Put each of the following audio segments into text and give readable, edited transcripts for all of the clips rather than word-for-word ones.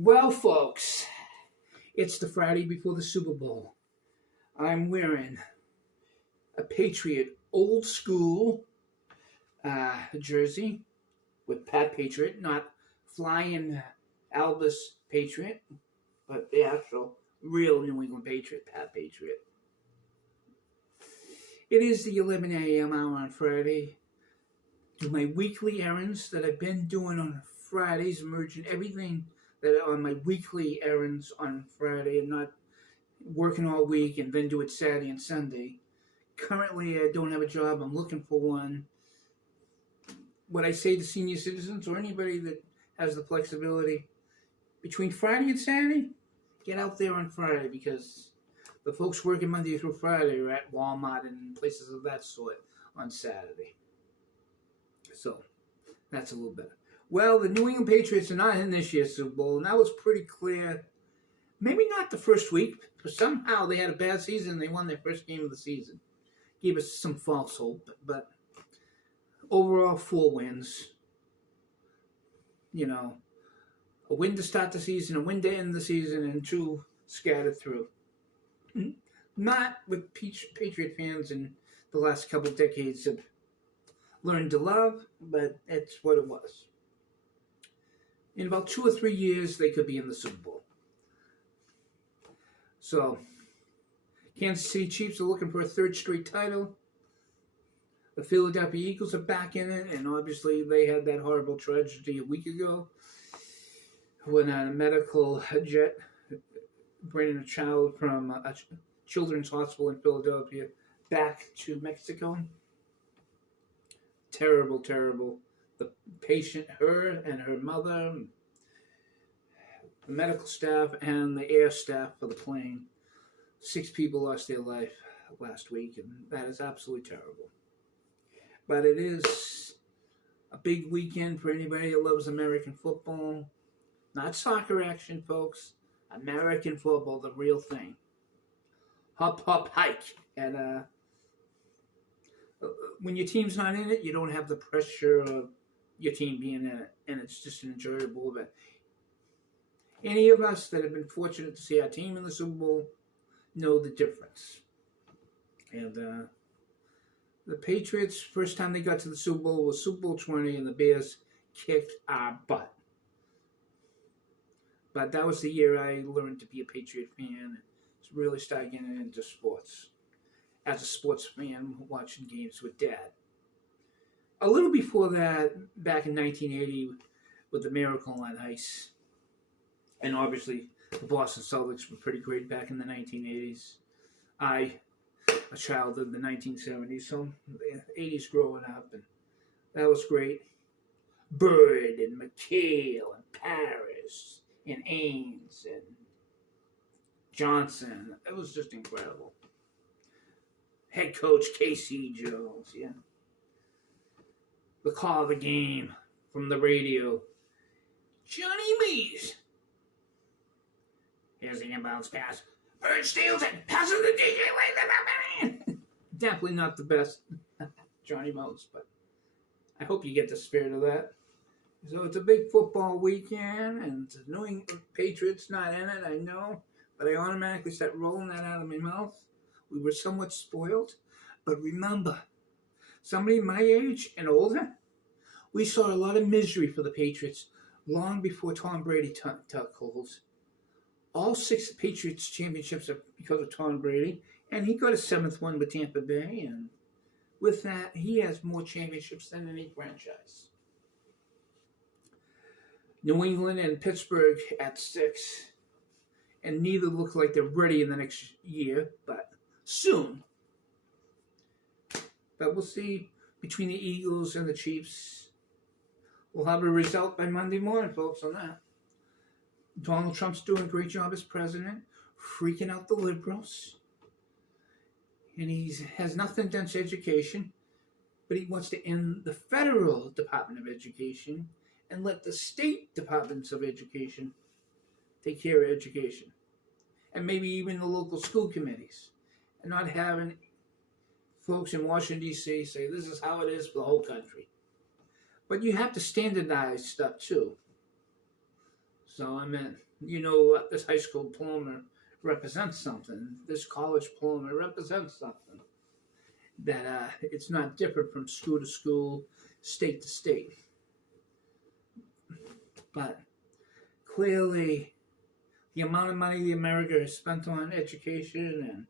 Well, folks, it's the Friday before the Super Bowl. I'm wearing a Patriot old school jersey with Pat Patriot, not flying Elvis Patriot, but the actual real New England Patriot, Pat Patriot. It is the 11 a.m. hour on Friday. Do my weekly errands that I've been doing on Fridays, merging everything that are on my weekly errands on Friday and not working all week and then do it Saturday and Sunday. Currently, I don't have a job. I'm looking for one. What I say to senior citizens or anybody that has the flexibility, between Friday and Saturday, get out there on Friday because the folks working Monday through Friday are at Walmart and places of that sort on Saturday. So, that's a little better. Well, the New England Patriots are not in this year's Super Bowl, and that was pretty clear. Maybe not the first week, but somehow they had a bad season and they won their first game of the season. Gave us some false hope, but overall 4 wins. You know, a win to start the season, a win to end the season, and 2 scattered through. Not with Patriot fans in the last couple decades have learned to love, but it's what it was. In about 2 or 3 years, they could be in the Super Bowl. So, Kansas City Chiefs are looking for a 3rd straight title. The Philadelphia Eagles are back in it, and obviously they had that horrible tragedy a week ago when a medical jet bringing a child from a children's hospital in Philadelphia back to Mexico. Terrible, terrible. The patient, her and her mother, the medical staff, and the air staff for the plane. 6 people lost their life last week, and that is absolutely terrible. But it is a big weekend for anybody that loves American football. Not soccer action, folks. American football, the real thing. Hop, hop, hike. And when your team's not in it, you don't have the pressure of your team being in it, and it's just an enjoyable event. Any of us that have been fortunate to see our team in the Super Bowl know the difference. And the Patriots, first time they got to the Super Bowl was Super Bowl 20, and the Bears kicked our butt. But that was the year I learned to be a Patriot fan and really started getting into sports. As a sports fan, watching games with Dad. A little before that, back in 1980, with the Miracle on Ice. And obviously, the Boston Celtics were pretty great back in the 1980s. A child of the 1970s, so the 80s growing up, and that was great. Bird and McHale and Paris and Ames and Johnson. It was just incredible. Head coach Casey Jones, yeah. The call of the game from the radio. Johnny Mees. Here's the inbounds pass. Bird steals it. Passes the DJ. Definitely not the best Johnny Moes, but I hope you get the spirit of that. So it's a big football weekend, and the New England Patriots not in it, I know, but I automatically start rolling that out of my mouth. We were somewhat spoiled, but remember, somebody my age and older, we saw a lot of misery for the Patriots long before Tom Brady took hold. All 6 Patriots championships are because of Tom Brady, and he got a 7th one with Tampa Bay, and with that, he has more championships than any franchise. New England and Pittsburgh at 6, and neither look like they're ready in the next year, but soon. But we'll see between the Eagles and the Chiefs. We'll have a result by Monday morning, folks, on that. Donald Trump's doing a great job as president, freaking out the liberals. And he has nothing against education, but he wants to end the federal Department of Education and let the state departments of education take care of education. And maybe even the local school committees. And not having folks in Washington, D.C. say this is how it is for the whole country. But you have to standardize stuff too. So I meant, you know what, this high school diploma represents something. This college diploma represents something. That it's not different from school to school, state to state. But clearly, the amount of money America has spent on education and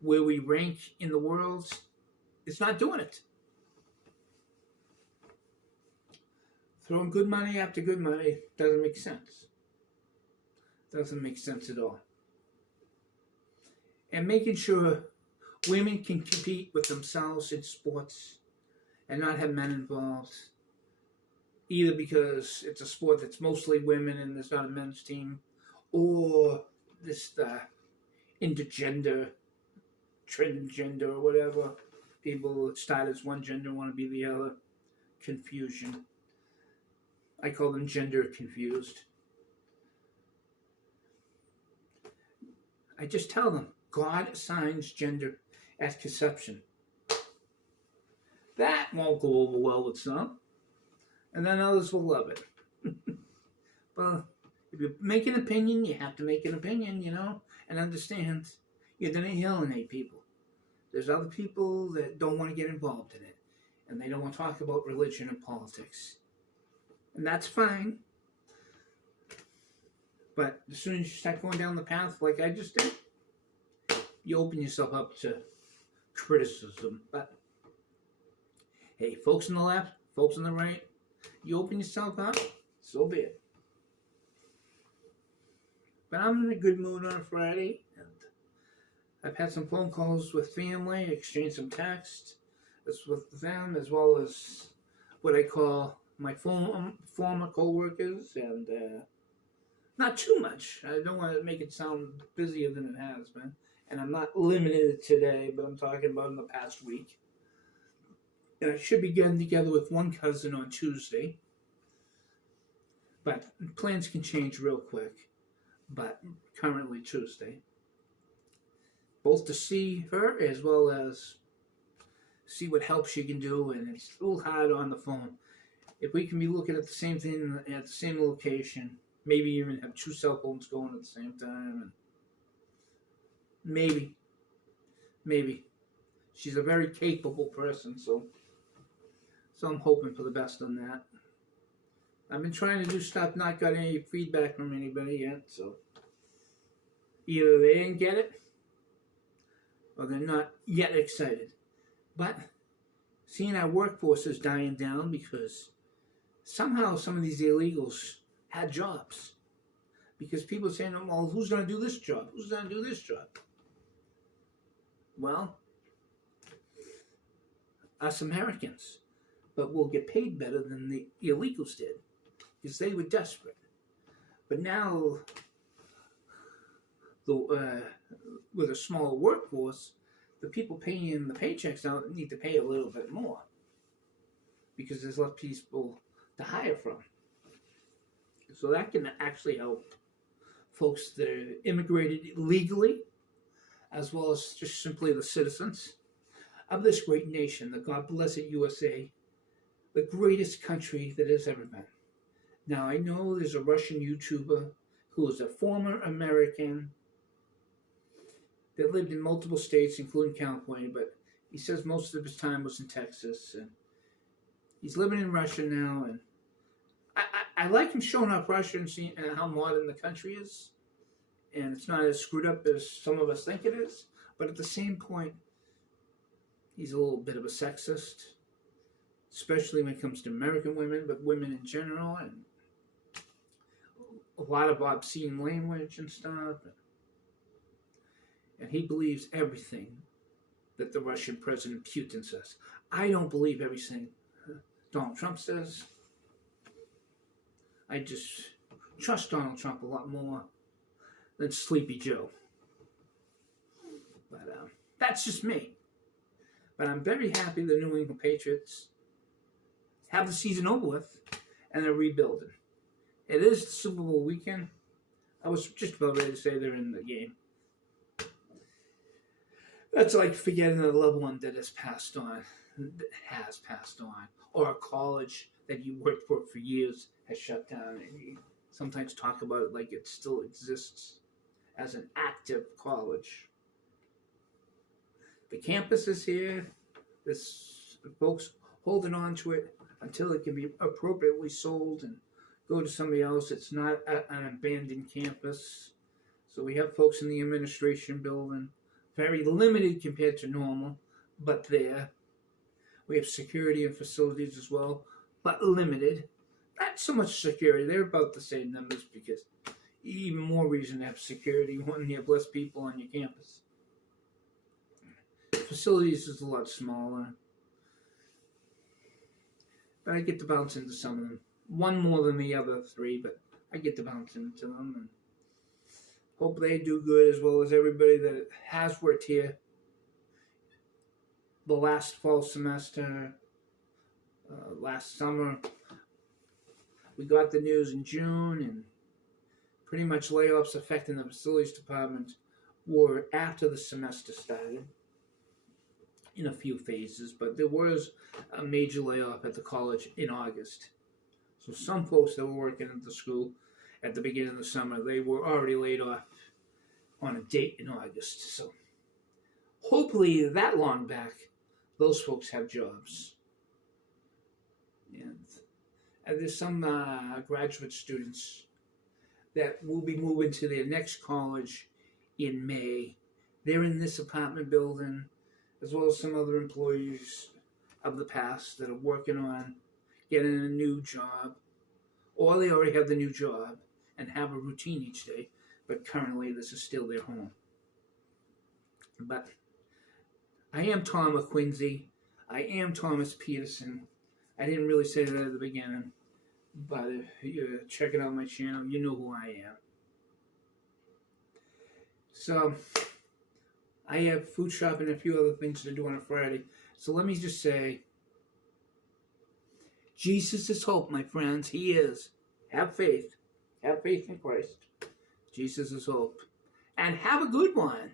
where we rank in the world, it's not doing it. Throwing good money after good money doesn't make sense. Doesn't make sense at all. And making sure women can compete with themselves in sports and not have men involved, either because it's a sport that's mostly women and there's not a men's team, or this intergender, transgender, or whatever. People that start as one gender want to be the other. Confusion. I call them gender confused. I just tell them, God assigns gender at conception. That won't go over well with some, and then others will love it. Well, if you make an opinion, you have to make an opinion, and understand you're going to alienate people. There's other people that don't want to get involved in it, and they don't want to talk about religion and politics. And that's fine. But as soon as you start going down the path like I just did, you open yourself up to criticism. But hey, folks on the left, folks on the right, you open yourself up, so be it. But I'm in a good mood on a Friday, and I've had some phone calls with family, exchanged some texts with them, as well as what I call my former co-workers, and not too much. I don't want to make it sound busier than it has been. And I'm not limited today, but I'm talking about in the past week. And I should be getting together with one cousin on Tuesday. But plans can change real quick. But currently Tuesday. Both to see her as well as see what help she can do. And it's a little hard on the phone. If we can be looking at the same thing at the same location, maybe even have two cell phones going at the same time. And maybe. She's a very capable person, so I'm hoping for the best on that. I've been trying to do stuff, not got any feedback from anybody yet, so either they didn't get it, or they're not yet excited. But seeing our workforce is dying down because somehow some of these illegals had jobs. Because people are saying, well, who's going to do this job? Who's going to do this job? Well, us Americans. But we'll get paid better than the illegals did. Because they were desperate. But now, with a smaller workforce, the people paying the paychecks now need to pay a little bit more. Because there's less people to hire from. So that can actually help folks that are immigrated legally, as well as just simply the citizens of this great nation, the God blessed USA, the greatest country that has ever been. Now, I know there's a Russian YouTuber who is a former American that lived in multiple states, including California, but he says most of his time was in Texas, and he's living in Russia now, and I like him showing off Russia and seeing how modern the country is. And it's not as screwed up as some of us think it is. But at the same point, he's a little bit of a sexist. Especially when it comes to American women, but women in general. And a lot of obscene language and stuff. And he believes everything that the Russian President Putin says. I don't believe everything Donald Trump says. I just trust Donald Trump a lot more than Sleepy Joe. But that's just me. But I'm very happy the New England Patriots have the season over with and they're rebuilding. It is the Super Bowl weekend. I was just about ready to say they're in the game. That's like forgetting a loved one that has passed on, or a college that you worked for years has shut down, and you sometimes talk about it like it still exists as an active college. The campus is here. There's folks holding on to it until it can be appropriately sold and go to somebody else. It's not an abandoned campus. So we have folks in the administration building, very limited compared to normal, but there. We have security and facilities as well, but limited. Not so much security. They're about the same numbers because even more reason to have security when you have less people on your campus. Facilities is a lot smaller. But I get to bounce into some of them. One more than the other three, but I get to bounce into them. And hope they do good as well as everybody that has worked here. The last fall semester, last summer, we got the news in June, and pretty much layoffs affecting the facilities department were after the semester started in a few phases, but there was a major layoff at the college in August. So some folks that were working at the school at the beginning of the summer, they were already laid off on a date in August. So hopefully that long back, those folks have jobs. And there's some graduate students that will be moving to their next college in May. They're in this apartment building, as well as some other employees of the past that are working on getting a new job, or they already have the new job and have a routine each day, but currently this is still their home. But I am TomOfQuincy. I am Thomas Peterson. I didn't really say that at the beginning, but if you're checking out my channel, you know who I am. So, I have food shopping and a few other things to do on a Friday. So let me just say, Jesus is hope, my friends. He is. Have faith. Have faith in Christ. Jesus is hope. And have a good one.